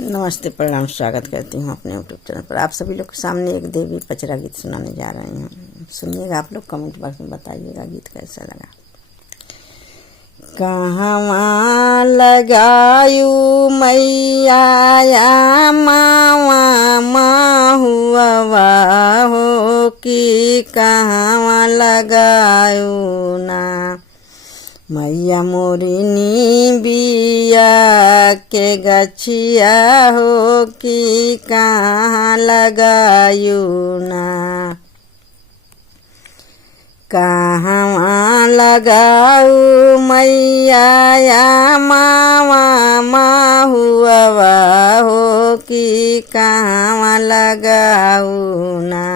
नमस्ते, प्रणाम, स्वागत करती हूँ अपने यूट्यूब चैनल पर। आप सभी लोग के सामने एक देवी पचरा गीत सुनाने जा रही हूँ। सुनिएगा, आप लोग कमेंट बॉक्स में बताइएगा गीत कैसा लगा। कहवा लगायू मैया मावा माहुआ हो कि कहवा लगायू ना मैया मोरिनी बिया के गछिया हो कि कहाँ लगायू ना कहाँ लगाऊ मैया मावा माहुआ हो कि कहाँ लगाऊ ना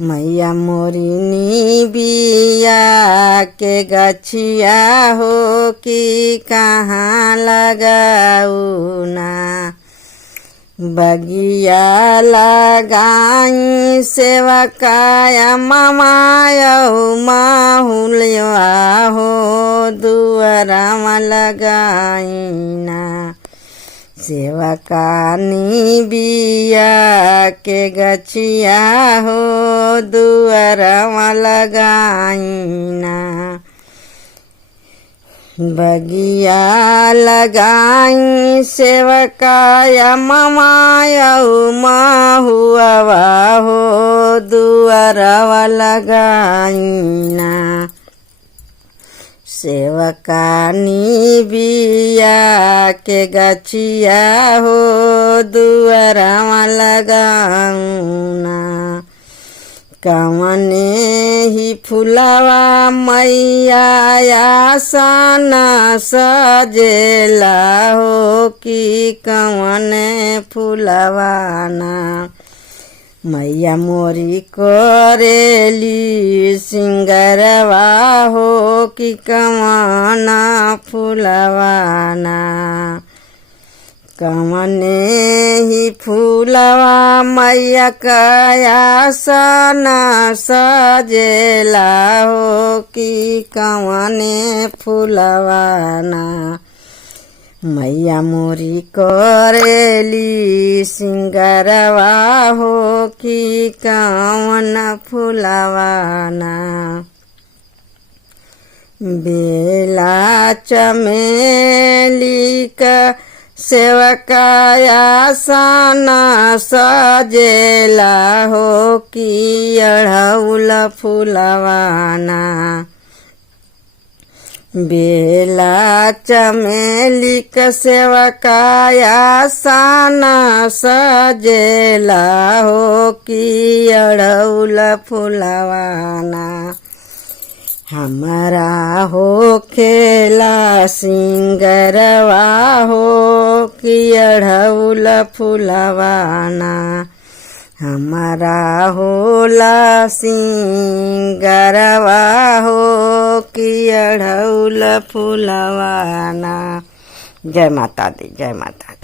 मैया मोरिनी बिया के गछिया हो कि कहाँ लगाऊ ना बगिया लगाई सेवकाया मामायऊ माहुलिया हो दुआरा लगाई ना सेवकानी बिया के गछिया हो दुआरा लगाई ना बगिया लगाई सेवकाया मामायऊ माहुआ हो दुआरा लगाई ना सेवकानी बिया के गछिया हो दुआरा लगाऊ ना कवने ही फुलवा मैया साना सजेला हो कि कवने फुलवा ना मैया मोरी करेली सिंगरवा हो कि कवना फुलवा ना कवने ही फूलवा मैया कया सना सजेला हो कि कवने फूलवा ना मैया मोरी करेली सिंगरवा हो कि कवन फूलवा ना बेला चमेली का सेवकाया साना सजेला हो कि अढ़ौल फुलवाना बेला चमेली का सेवकाया साना सजेला हो कि अढ़ौल फुलवाना हमारा हो खेला सिंगरवा हो कि अढ़ौल फुलवाना हमारा होला सिंगरवा हो कि अढ़ौल फुलवाना। जय माता दी, जय माता दी।